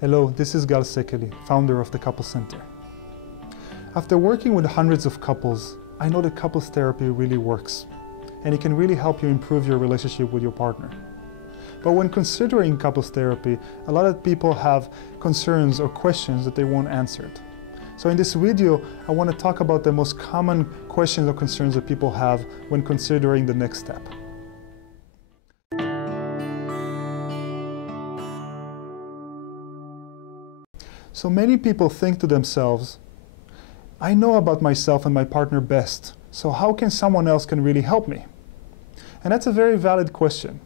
Hello, this is Szekely, founder of the Couple Center. After working with hundreds of couples, I know that couples therapy really works, and it can really help you improve your relationship with your partner. But when considering couples therapy, a lot of people have concerns or questions that they want answered. So in this video, I want to talk about the most common questions or concerns that people have when considering the next step. So many people think to themselves, I know about myself and my partner best, so how can someone else can really help me? And that's a very valid question.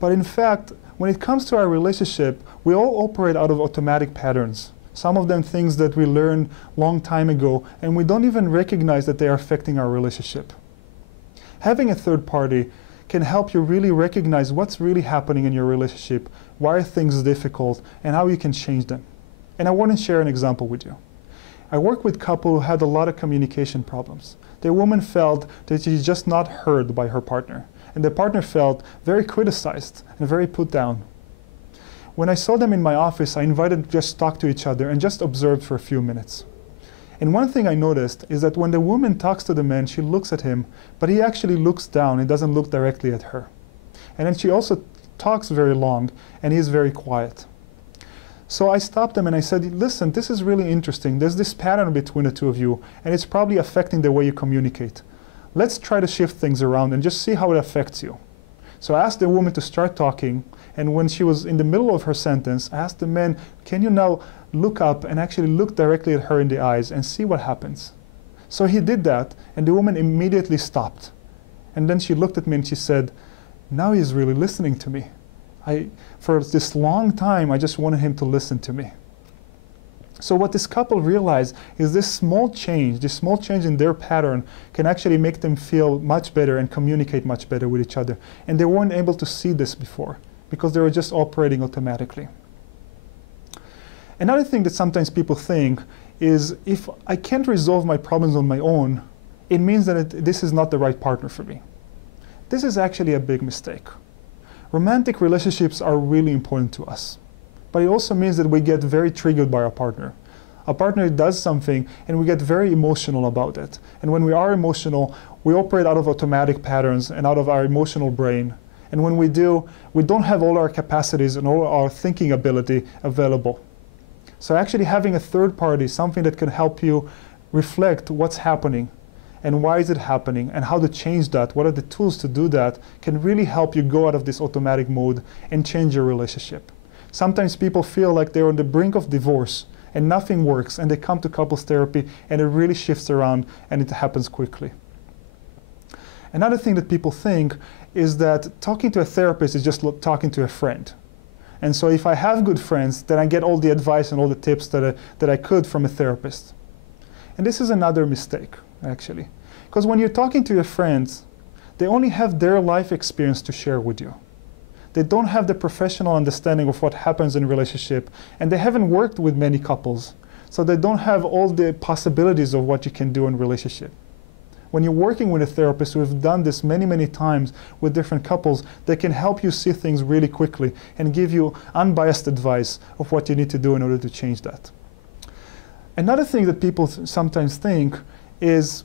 But in fact, when it comes to our relationship, we all operate out of automatic patterns. Some of them things that we learned long time ago, and we don't even recognize that they are affecting our relationship. Having a third party can help you really recognize what's really happening in your relationship, why are things difficult, and how you can change them. And I want to share an example with you. I work with a couple who had a lot of communication problems. The woman felt that she's just not heard by her partner, and the partner felt very criticized and very put down. When I saw them in my office, I invited them to just talk to each other and just observed for a few minutes. And one thing I noticed is that when the woman talks to the man, she looks at him, but he actually looks down and doesn't look directly at her. And then she also talks very long, and he's very quiet. So I stopped them and I said, listen, this is really interesting. There's this pattern between the two of you, and it's probably affecting the way you communicate. Let's try to shift things around and just see how it affects you. So I asked the woman to start talking, and when she was in the middle of her sentence, I asked the man, can you now look up and actually look directly at her in the eyes and see what happens? So he did that, and the woman immediately stopped. And then she looked at me and she said, now he's really listening to me. For this long time, I just wanted him to listen to me. So what this couple realized is this small change in their pattern can actually make them feel much better and communicate much better with each other. And they weren't able to see this before because they were just operating automatically. Another thing that sometimes people think is if I can't resolve my problems on my own, it means that this is not the right partner for me. This is actually a big mistake. Romantic relationships are really important to us, but it also means that we get very triggered by our partner. Our partner does something and we get very emotional about it. And when we are emotional, we operate out of automatic patterns and out of our emotional brain. And when we do, we don't have all our capacities and all our thinking ability available. So actually having a third party, something that can help you reflect what's happening and why is it happening, and how to change that, what are the tools to do that, can really help you go out of this automatic mode and change your relationship. Sometimes people feel like they're on the brink of divorce and nothing works, and they come to couples therapy and it really shifts around and it happens quickly. Another thing that people think is that talking to a therapist is just talking to a friend. And so if I have good friends, then I get all the advice and all the tips that I could from a therapist. And this is another mistake, actually. Because when you're talking to your friends, they only have their life experience to share with you. They don't have the professional understanding of what happens in a relationship, and they haven't worked with many couples, so they don't have all the possibilities of what you can do in a relationship. When you're working with a therapist who have done this many, many times with different couples, they can help you see things really quickly and give you unbiased advice of what you need to do in order to change that. Another thing that people sometimes think is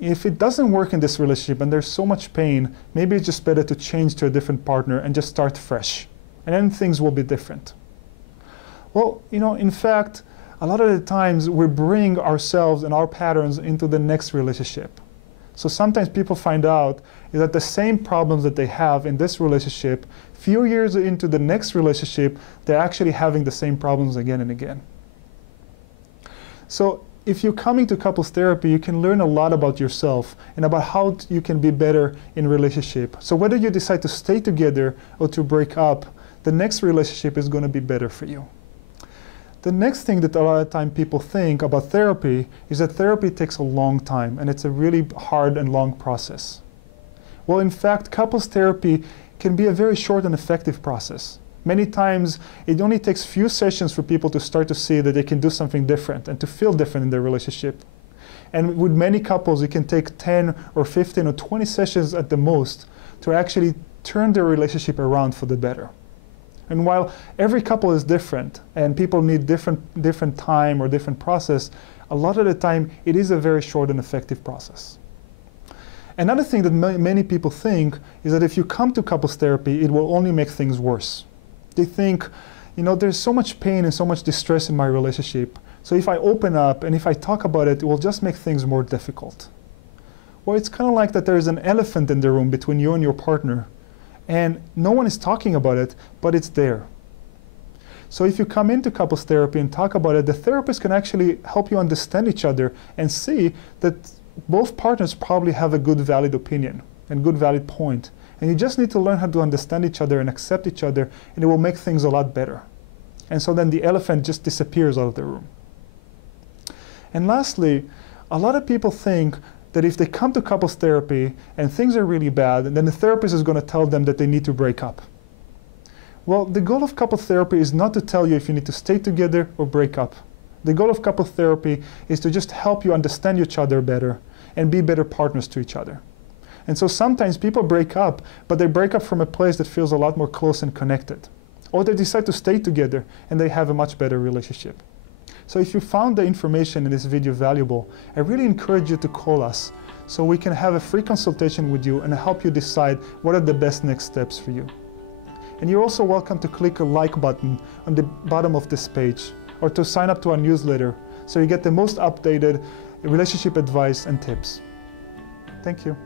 if it doesn't work in this relationship and there's so much pain, maybe it's just better to change to a different partner and just start fresh. And then things will be different. Well, in fact, a lot of the times we bring ourselves and our patterns into the next relationship. So sometimes people find out that the same problems that they have in this relationship, few years into the next relationship, they're actually having the same problems again and again. So if you're coming to couples therapy, you can learn a lot about yourself and about how you can be better in relationship. So whether you decide to stay together or to break up, the next relationship is going to be better for you. The next thing that a lot of time people think about therapy is that therapy takes a long time and it's a really hard and long process. Well, in fact, couples therapy can be a very short and effective process. Many times, it only takes few sessions for people to start to see that they can do something different and to feel different in their relationship. And with many couples, it can take 10 or 15 or 20 sessions at the most to actually turn their relationship around for the better. And while every couple is different and people need different time or different process, a lot of the time it is a very short and effective process. Another thing that many people think is that if you come to couples therapy, it will only make things worse. They think, you know, there's so much pain and so much distress in my relationship, so if I open up and if I talk about it, it will just make things more difficult. Well, it's kind of like that there is an elephant in the room between you and your partner, and no one is talking about it, but it's there. So if you come into couples therapy and talk about it, the therapist can actually help you understand each other and see that both partners probably have a good valid opinion and good valid point. And you just need to learn how to understand each other and accept each other, and it will make things a lot better. And so then the elephant just disappears out of the room. And lastly, a lot of people think that if they come to couples therapy and things are really bad, then the therapist is going to tell them that they need to break up. Well, the goal of couples therapy is not to tell you if you need to stay together or break up. The goal of couples therapy is to just help you understand each other better and be better partners to each other. And so sometimes people break up, but they break up from a place that feels a lot more close and connected. Or they decide to stay together and they have a much better relationship. So if you found the information in this video valuable, I really encourage you to call us so we can have a free consultation with you and help you decide what are the best next steps for you. And you're also welcome to click a like button on the bottom of this page or to sign up to our newsletter so you get the most updated relationship advice and tips. Thank you.